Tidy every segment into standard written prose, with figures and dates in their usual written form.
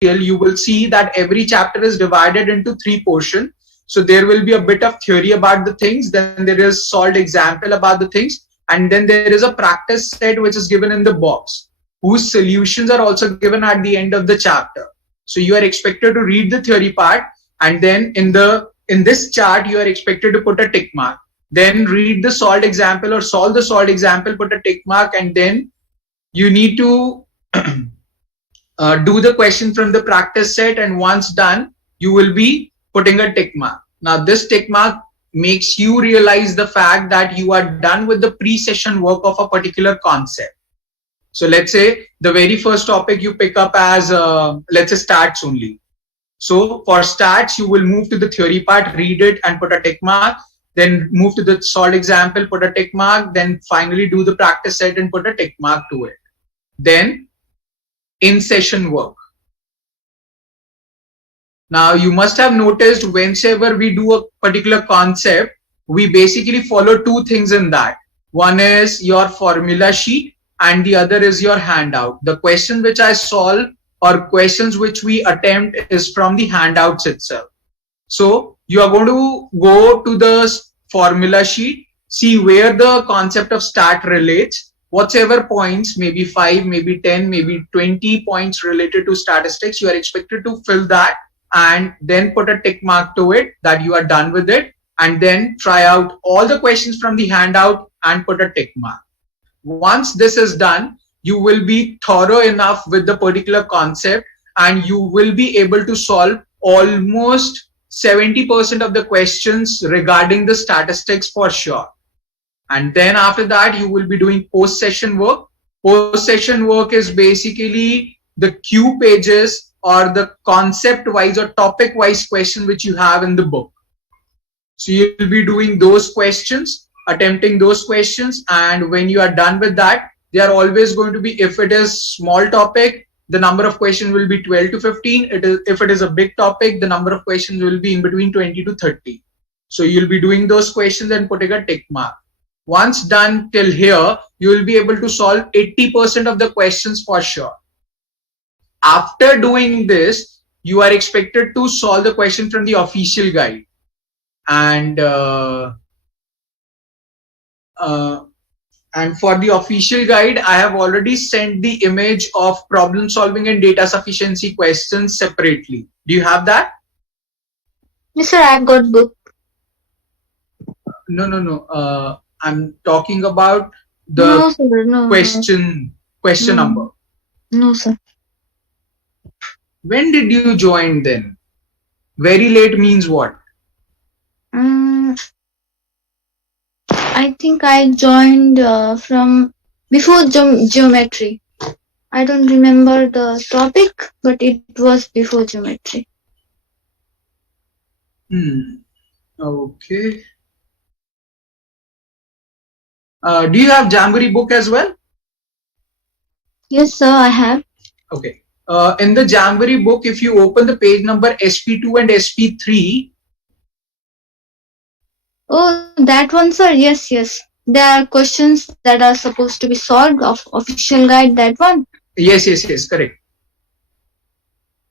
you will see that every chapter is divided into 3 portions. So there will be a bit of theory about the things, then there is solved example about the things, and then there is a practice set which is given in the box, whose solutions are also given at the end of the chapter. So you are expected to read the theory part, and then in this chart you are expected to put a tick mark. Then read the solved example or solve the solved example, put a tick mark, and then you need to do the question from the practice set, and once done, you will be putting a tick mark. Now this tick mark makes you realize the fact that you are done with the pre-session work of a particular concept. So let's say the very first topic you pick up as, let's say stats only. So for stats, you will move to the theory part, read it and put a tick mark, then move to the solved example, put a tick mark, then finally do the practice set and put a tick mark to it. Then in session work. Now you must have noticed whenever we do a particular concept, we basically follow 2 things in that. One is your formula sheet and the other is your handout. The question which I solve or questions which we attempt is from the handouts itself. So you are going to go to the formula sheet, see where the concept of stat relates, whatever points, maybe 5, maybe 10, maybe 20 points related to statistics, you are expected to fill that and then put a tick mark to it that you are done with it, and then try out all the questions from the handout and put a tick mark. Once this is done, you will be thorough enough with the particular concept and you will be able to solve almost 70% of the questions regarding the statistics for sure. And then after that, you will be doing post-session work. Post-session work is basically the Q pages or the concept-wise or topic-wise question which you have in the book. So you will be doing those questions, attempting those questions, and when you are done with that, they are always going to be, if it is small topic, the number of questions will be 12 to 15. If it is a big topic, the number of questions will be in between 20 to 30. So you'll be doing those questions and putting a tick mark. Once done till here, you will be able to solve 80% of the questions for sure. After doing this, you are expected to solve the question from the official guide. And for the official guide, I have already sent the image of problem solving and data sufficiency questions separately. Do you have that? Yes, sir, I've got book. No. I'm talking about the no, sir, no, question number. No, sir. When did you join then? Very late means what? I think I joined from before geometry. I don't remember the topic, but it was before geometry. Okay. Do you have Jamboree book as well? Yes, sir, I have. Okay. In the Jamboree book, if you open the page number SP2 and SP3. Oh, that one, sir. Yes. There are questions that are supposed to be solved of official guide, that one. Yes, correct.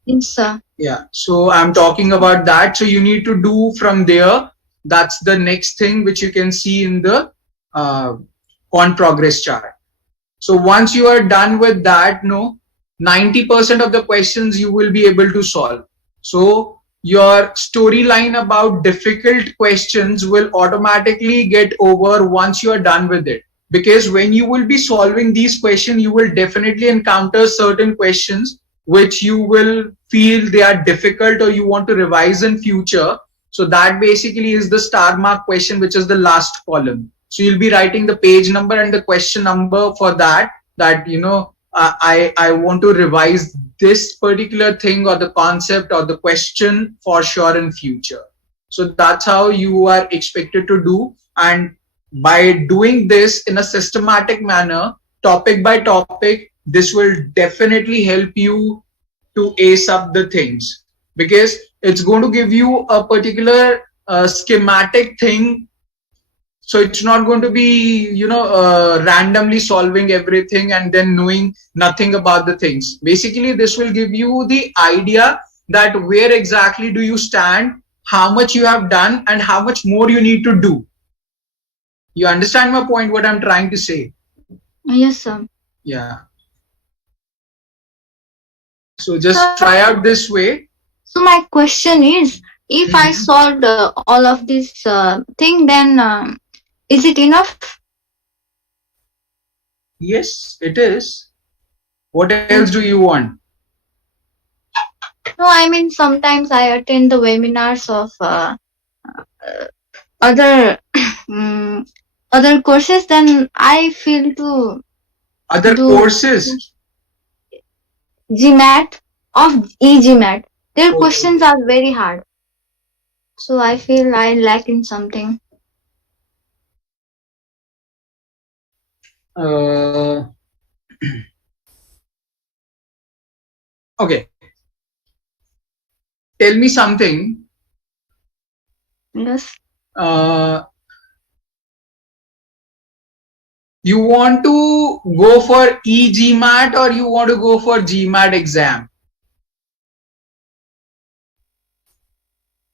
Yes, sir. Yeah, so I'm talking about that. So you need to do from there. That's the next thing which you can see in the Quant progress chart. So once you are done with that, 90% of the questions you will be able to solve. So your storyline about difficult questions will automatically get over once you are done with it. Because when you will be solving these questions, you will definitely encounter certain questions which you will feel they are difficult or you want to revise in future. So that basically is the star mark question, which is the last column. So you'll be writing the page number and the question number for that I want to revise this particular thing or the concept or the question for sure in future. So that's how you are expected to do. And by doing this in a systematic manner, topic by topic, this will definitely help you to ace up the things, because it's going to give you a particular schematic thing So it's not going to be, randomly solving everything and then knowing nothing about the things. Basically, this will give you the idea that where exactly do you stand, how much you have done, and how much more you need to do. You understand my point, what I'm trying to say? Yes, sir. Yeah. So just try out this way. So my question is, if I solved all of this thing, then is it enough? Yes, it is. What else do you want? No, I mean sometimes I attend the webinars of other other courses. Then I feel to Other do courses? GMAT of eGMAT. Their Okay. questions are very hard. So I feel I lack in something. Okay. Tell me something. Yes. You want to go for eGMAT or you want to go for GMAT exam?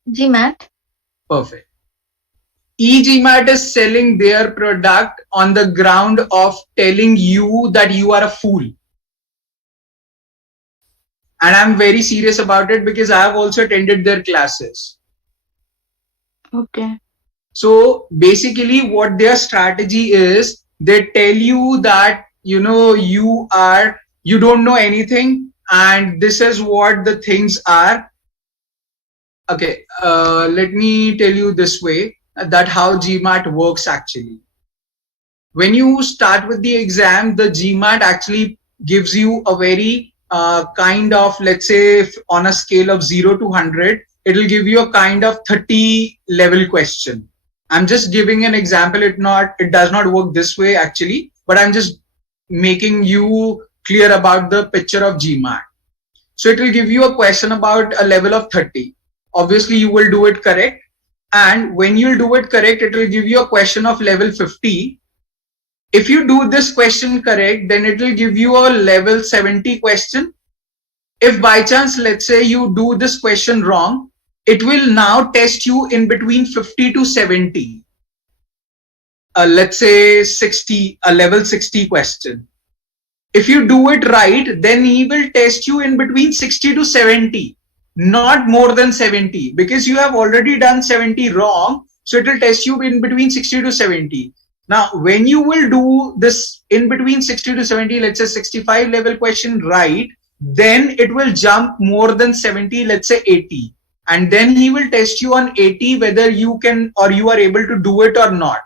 GMAT. Perfect. eGMAT is selling their product on the ground of telling you that you are a fool. And I'm very serious about it because I have also attended their classes. Okay. So basically what their strategy is, they tell you that, you don't know anything and this is what the things are. Okay, let me tell you this way that how GMAT works actually. When you start with the exam, the GMAT actually gives you a very kind of, let's say, if on a scale of 0 to 100, it will give you a kind of 30 level question. I'm just giving an example. It does not work this way actually, but I'm just making you clear about the picture of GMAT. So it will give you a question about a level of 30. Obviously, you will do it correct. And when you'll do it correct, it will give you a question of level 50. If you do this question correct, then it will give you a level 70 question. If by chance, let's say you do this question wrong, it will now test you in between 50 to 70. Let's say 60, a level 60 question. If you do it right, then he will test you in between 60 to 70, not more than 70, because you have already done 70 wrong. So it will test you in between 60 to 70. Now, when you will do this in between 60 to 70, let's say 65 level question right, then it will jump more than 70, let's say 80. And then he will test you on 80 whether you can or you are able to do it or not.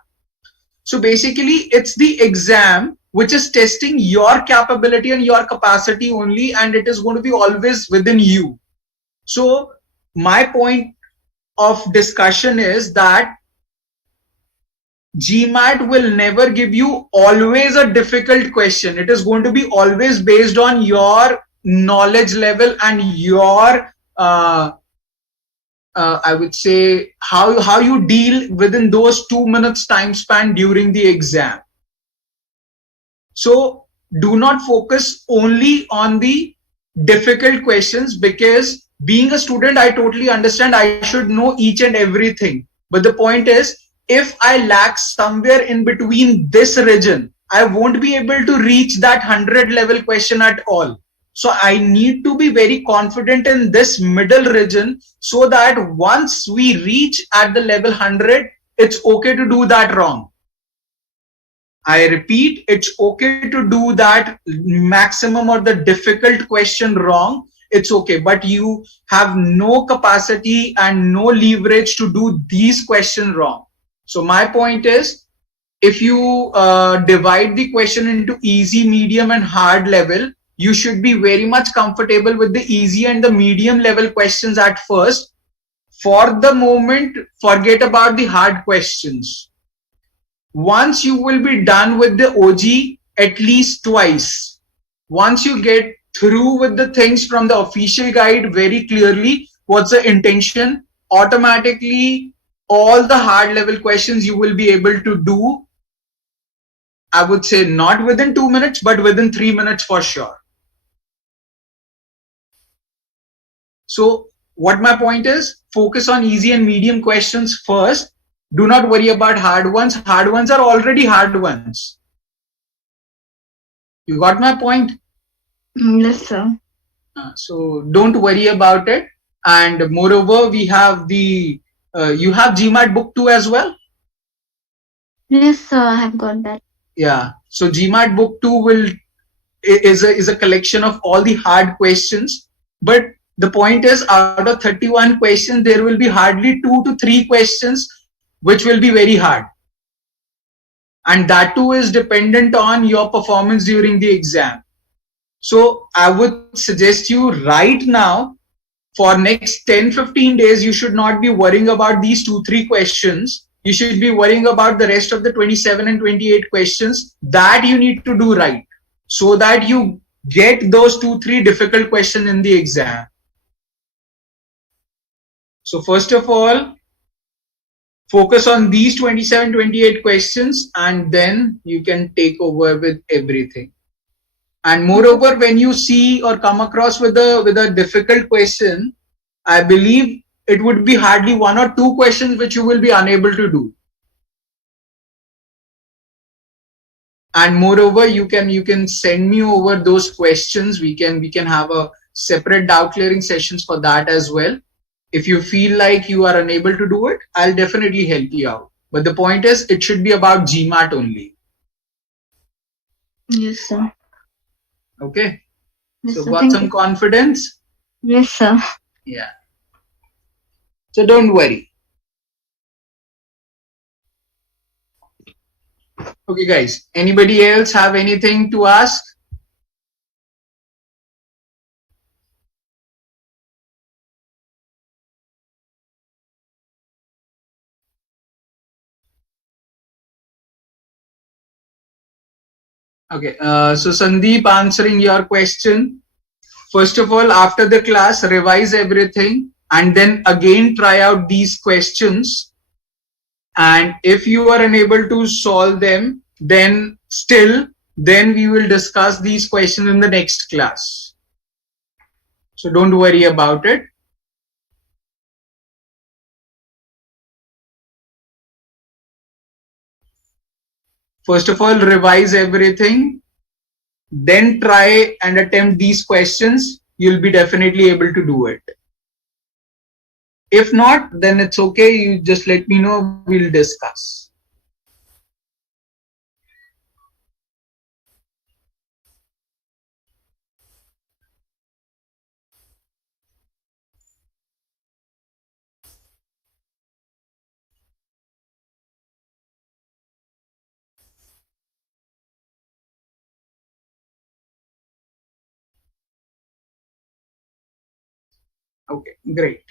So basically, it's the exam which is testing your capability and your capacity only, and it is going to be always within you. So my point of discussion is that GMAT will never give you always a difficult question. It is going to be always based on your knowledge level and your I would say how you deal within those 2 minutes time span during the exam. So do not focus only on the difficult questions, because being a student, I totally understand I should know each and everything. But the point is, if I lack somewhere in between this region, I won't be able to reach that 100 level question at all. So I need to be very confident in this middle region so that once we reach at the level 100, it's okay to do that wrong. I repeat, it's okay to do that maximum or the difficult question wrong. It's okay, but you have no capacity and no leverage to do these questions wrong. So my point is, if you divide the question into easy, medium and hard level, you should be very much comfortable with the easy and the medium level questions at first. For the moment, forget about the hard questions. Once you will be done with the OG at least twice, once you get through with the things from the official guide very clearly, what's the intention, automatically all the hard level questions you will be able to do, I would say not within 2 minutes, but within 3 minutes for sure. So what my point is, focus on easy and medium questions first. Do not worry about hard ones. Hard ones are already hard ones. You got my point? Yes, sir. So don't worry about it. And moreover, we have the, you have GMAT book 2 as well? Yes, sir, I have got that. Yeah. So GMAT book 2 is a collection of all the hard questions. But the point is, out of 31 questions, there will be hardly 2 to 3 questions which will be very hard. And that too is dependent on your performance during the exam. So I would suggest you right now, for next 10-15 days, you should not be worrying about these 2-3 questions. You should be worrying about the rest of the 27 and 28 questions that you need to do right, so that you get those 2-3 difficult questions in the exam. So first of all, focus on these 27-28 questions, and then you can take over with everything. And moreover, when you see or come across with a difficult question, I believe it would be hardly 1 or 2 questions which you will be unable to do. And moreover, you can send me over those questions. We can have a separate doubt clearing sessions for that as well. If you feel like you are unable to do it, I'll definitely help you out. But the point is, it should be about GMAT only. Yes, sir. Okay. Yes, So sir. got Thank some you. confidence? Yes, sir. Yeah. So don't worry. Okay, guys. Anybody else have anything to ask? Okay. So Sandeep, answering your question. First of all, after the class, revise everything and then again try out these questions. And if you are unable to solve them, then we will discuss these questions in the next class. So don't worry about it. First of all, revise everything, then try and attempt these questions. You'll be definitely able to do it. If not, then it's okay. You just let me know. We'll discuss. Okay, great.